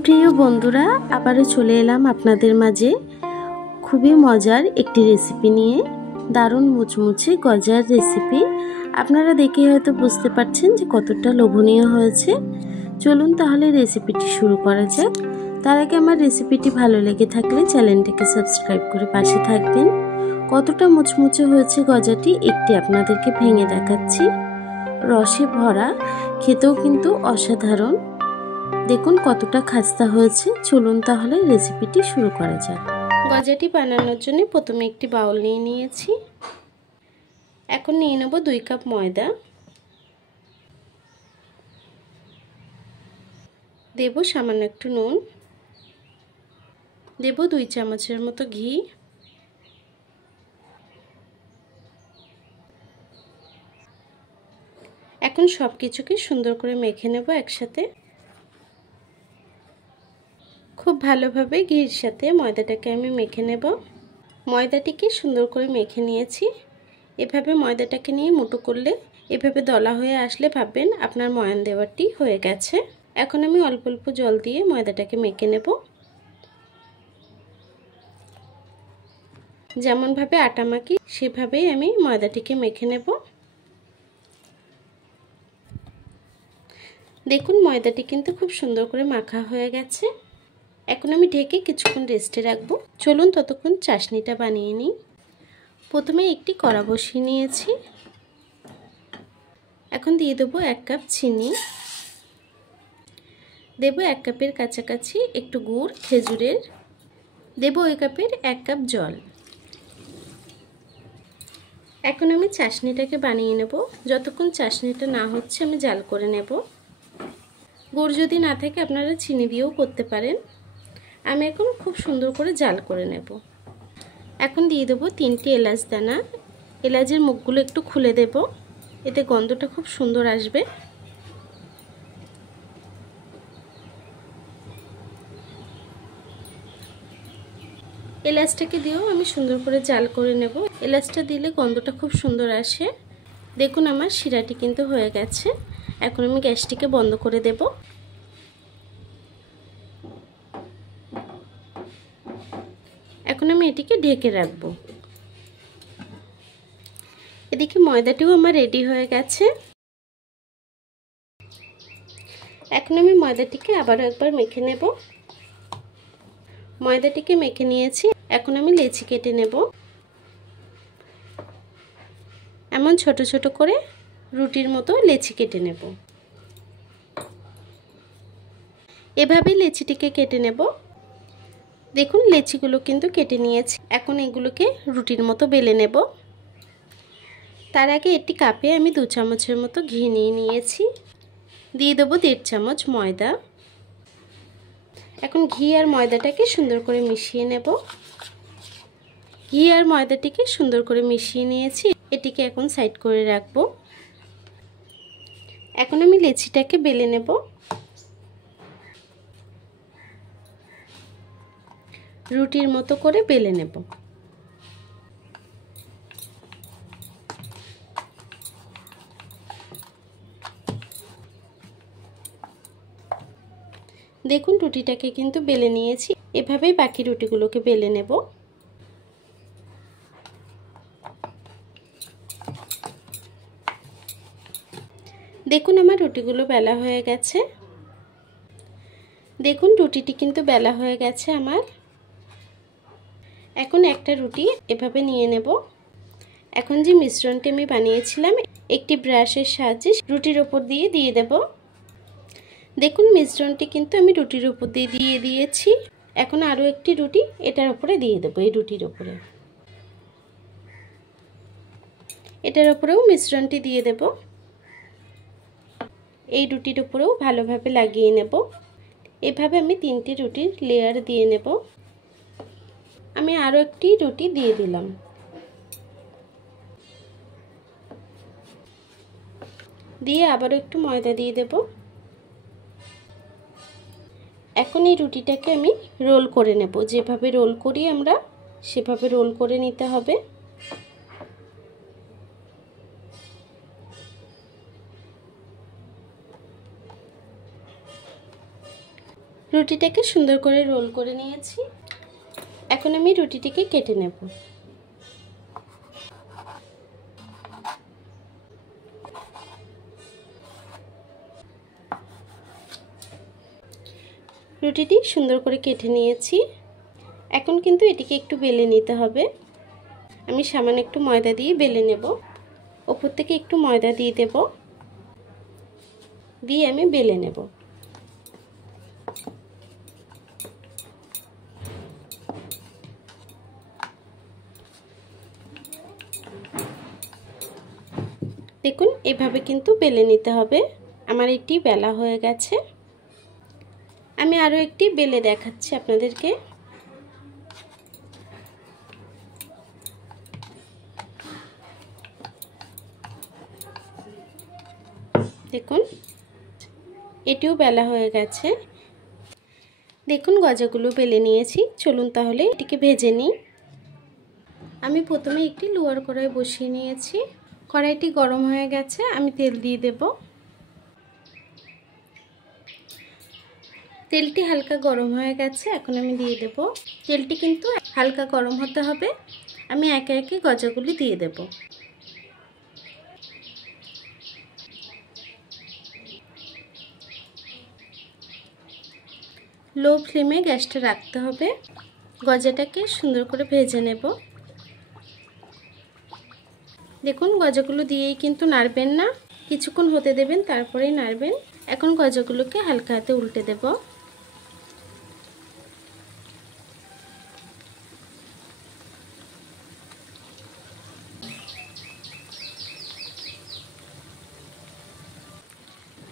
প্রিয় বন্ধুরা, আবারও চলে এলাম আপনাদের মাঝে খুবই মজার একটি রেসিপি নিয়ে। দারুণ মুচমুচে গজার রেসিপি। আপনারা দেখে হয়তো বুঝতে পারছেন যে কতটা লোভনীয় হয়েছে। চলুন তাহলে রেসিপিটি শুরু করা যাক। তার আগে আমার রেসিপিটি ভালো লেগে থাকলে চ্যানেলটিকে সাবস্ক্রাইব করে পাশে থাকবেন। কতটা মুচমুচে হয়েছে গজাটি একটি আপনাদেরকে ভেঙে দেখাচ্ছি। রসে ভরা, খেতেও কিন্তু অসাধারণ। দেখুন কতটা খাস্তা হয়েছে। চলুন তাহলে রেসিপিটি শুরু করা যাক। গজাটি বানানোর জন্য প্রথমে একটি বাউল নিয়ে নিয়েছি। এখন নিয়ে নেব 2 কাপ ময়দা, দেব সামান্য একটু নুন, দেব 2 চামচের মতো ঘি, এখন সব কিছুকে সুন্দর করে মেখে নেব একসাথে। খুব ভালোভাবে ঘির সাথে ময়দাটাকে আমি মেখে নেব। ময়দাটিকে সুন্দর করে মেখে নিয়েছি। এভাবে ময়দাটাকে নিয়ে মুঠো করলে, এভাবে দলা হয়ে আসলে ভাববেন আপনার ময়ান দেওয়াটি হয়ে গেছে। এখন আমি অল্প অল্প জল দিয়ে ময়দাটাকে মেখে নেব। যেমনভাবে আটা মাখি সেভাবেই আমি ময়দাটিকে মেখে নেব। দেখুন ময়দাটি কিন্তু খুব সুন্দর করে মাখা হয়ে গেছে। এখন আমি ঢেকে কিছুক্ষণ রেস্টে রাখবো। চলুন ততক্ষণ চাশনিটা বানিয়ে নিই। প্রথমে একটি কড়া বসিয়ে নিয়েছি। এখন দিয়ে দেবো 1 কাপ চিনি, দেব 1 কাপের কাছাকাছি একটু গুড় খেজুরের, দেব ওই কাপের 1 কাপ জল। এখন আমি চাশনিটাকে বানিয়ে নেব। যতক্ষণ চাশনিটা না হচ্ছে আমি জাল করে নেব। গুড় যদি না থাকে আপনারা চিনি দিয়েও করতে পারেন। আমি এখন খুব সুন্দর করে জাল করে নেব। এখন দিয়ে দেবো 3টি এলাচ দানা। এলাচের মুখগুলো একটু খুলে দেব, এতে গন্ধটা খুব সুন্দর আসবে। এলাচটাকে দিয়েও আমি সুন্দর করে জাল করে নেব। এলাচটা দিলে গন্ধটা খুব সুন্দর আসে। দেখুন আমার শিরাটি কিন্তু হয়ে গেছে। এখন আমি গ্যাসটিকে বন্ধ করে দেব। এখন আমি এটিকে ঢেকে রাখবো। এদিকে ময়দাটিও আমার রেডি হয়ে গেছে। এখন আমি ময়দাটিকে আবারও একবার মেখে নেব। ময়দাটিকে মেখে নিয়েছি। এখন আমি লেচি কেটে নেব। এমন ছোট ছোট করে রুটির মতো লেচি কেটে নেব। এভাবেই লেচিটিকে কেটে নেব। দেখুন লেচিগুলো কিন্তু কেটে নিয়েছি। এখন এগুলোকে রুটির মতো বেলে নেব। তার আগে একটি কাপে আমি 2 চামচের মতো ঘি নিয়ে নিয়েছি। দিয়ে দেবো 1.5 চামচ ময়দা। এখন ঘি আর ময়দাটাকে সুন্দর করে মিশিয়ে নেব। ঘি আর ময়দাটিকে সুন্দর করে মিশিয়ে নিয়েছি। এটিকে এখন সাইড করে রাখবো। এখন আমি লেচিটাকে বেলে নেব। রুটির মতো করে বেলে নেব। দেখুন রুটিটাকে কিন্তু বেলে নিয়েছি। এভাবেই বাকি রুটিগুলোকে বেলে নেব। দেখুন আমার রুটিগুলো বেলা হয়ে গেছে। দেখুন রুটিটি কিন্তু বেলা হয়ে গেছে আমার। এখন একটা রুটি এভাবে নিয়ে নেব। এখন যে মিশ্রণটি আমি বানিয়েছিলাম একটি ব্রাশের সাহায্যে রুটির উপর দিয়ে দেব। দেখুন মিশ্রণটি কিন্তু আমি রুটির উপর দিয়ে দিয়েছি। এখন আরও একটি রুটি এটার উপরে দিয়ে দেব। এই রুটির উপরে, এটার উপরেও মিশ্রণটি দিয়ে দেব। এই রুটির উপরেও ভালোভাবে লাগিয়ে নেব। এভাবে আমি 3টি রুটির লেয়ার দিয়ে নেব। আমি আরও একটি রুটি দিয়ে দিলাম। দিয়ে আবারও একটু ময়দা দিয়ে দেব। এখন এই রুটিটাকে আমি রোল করে নেব। যেভাবে রোল করি আমরা সেভাবে রোল করে নিতে হবে। রুটিটাকে সুন্দর করে রোল করে নিয়েছি। এখন আমি রুটিটিকে কেটে নেব। রুটিটি সুন্দর করে কেটে নিয়েছি। এখন কিন্তু এটিকে একটু বেলে নিতে হবে। আমি সামান্য একটু ময়দা দিয়ে বেলে নেব। ওপর থেকে একটু ময়দা দিয়ে দেব, দিয়ে আমি বেলে নেব। দেখুন এভাবে কিন্তু বেলে নিতে হবে। আমার একটি বেলা হয়ে গেছে। আমি আরও একটি বেলে দেখাচ্ছি আপনাদেরকে। দেখুন এটিও বেলা হয়ে গেছে। দেখুন গজাগুলো বেলে নিয়েছি। চলুন তাহলে এটিকে ভেজে নিই। আমি প্রথমে একটি লোহার কড়াই বসিয়ে নিয়েছি। কড়াইটি গরম হয়ে গেছে। আমি তেল দিয়ে দেব। তেলটি হালকা গরম হয়ে গেছে। এখন আমি দিয়ে দেব। তেলটি কিন্তু হালকা গরম হতে হবে। আমি একে একে গজাগুলি দিয়ে দেব। লো ফ্লেমে গ্যাসটা রাখতে হবে। গজাটাকে সুন্দর করে ভেজে নেব। দেখুন গজাগুলো দিয়েই কিন্তু নাড়বেন না, কিছুক্ষণ হতে দেবেন, তারপরেই নাড়বেন। এখন গজাগুলোকে হালকা হাতে উল্টে দেব।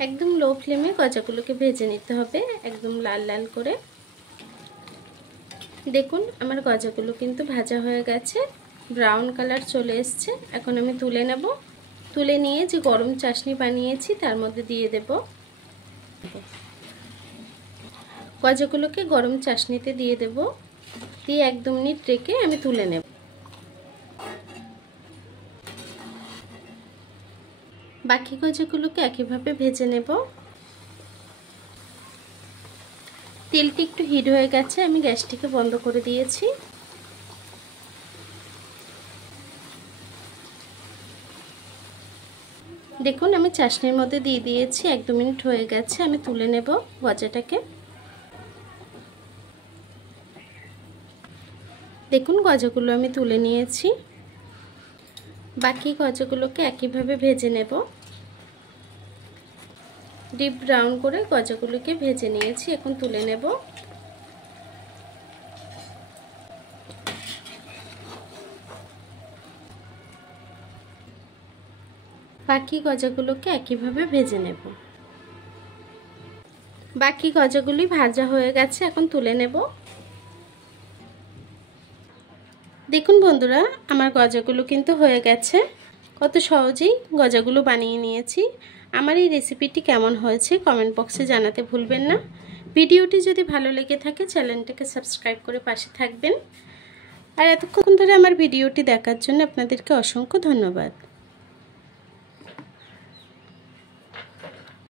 একদম লো ফ্লেমে গজাগুলোকে ভেজে নিতে হবে, একদম লাল লাল করে। দেখুন আমার গজাগুলো কিন্তু ভাজা হয়ে গেছে, ব্রাউন কালার চলে এসছে। এখন আমি তুলে নেব। তুলে নিয়ে যে গরম চাশনি বানিয়েছি তার মধ্যে দিয়ে দেব। গজাগুলোকে গরম চাশনিতে দিয়ে দেব, দিয়ে 1-2 মিনিট রেখে আমি তুলে নেব। বাকি গজাগুলোকে একইভাবে ভেজে নেব। তেলটি একটু হিট হয়ে গেছে, আমি গ্যাসটিকে বন্ধ করে দিয়েছি। দেখুন আমি চাশনির মধ্যে দিয়ে দিয়েছি। 1-2 মিনিট হয়ে গেছে, আমি তুলে নেব গজাটাকে। দেখুন গজাগুলো আমি তুলে নিয়েছি। বাকি গজাগুলোকে একইভাবে ভেজে নেব। ডিপ ব্রাউন করে গজাগুলোকে ভেজে নিয়েছি, এখন তুলে নেব। বাকি গজাগুলোকে একইভাবে ভেজে নেব। বাকি গজাগুলি ভাজা হয়ে গেছে, এখন তুলে নেব। দেখুন বন্ধুরা আমার গজাগুলো কিন্তু হয়ে গেছে। কত সহজেই গজাগুলো বানিয়ে নিয়েছি। আমার এই রেসিপিটি কেমন হয়েছে কমেন্ট বক্সে জানাতে ভুলবেন না। ভিডিওটি যদি ভালো লেগে থাকে চ্যানেলটাকে সাবস্ক্রাইব করে পাশে থাকবেন। আর এতক্ষণ ধরে আমার ভিডিওটি দেখার জন্য আপনাদেরকে অসংখ্য ধন্যবাদ।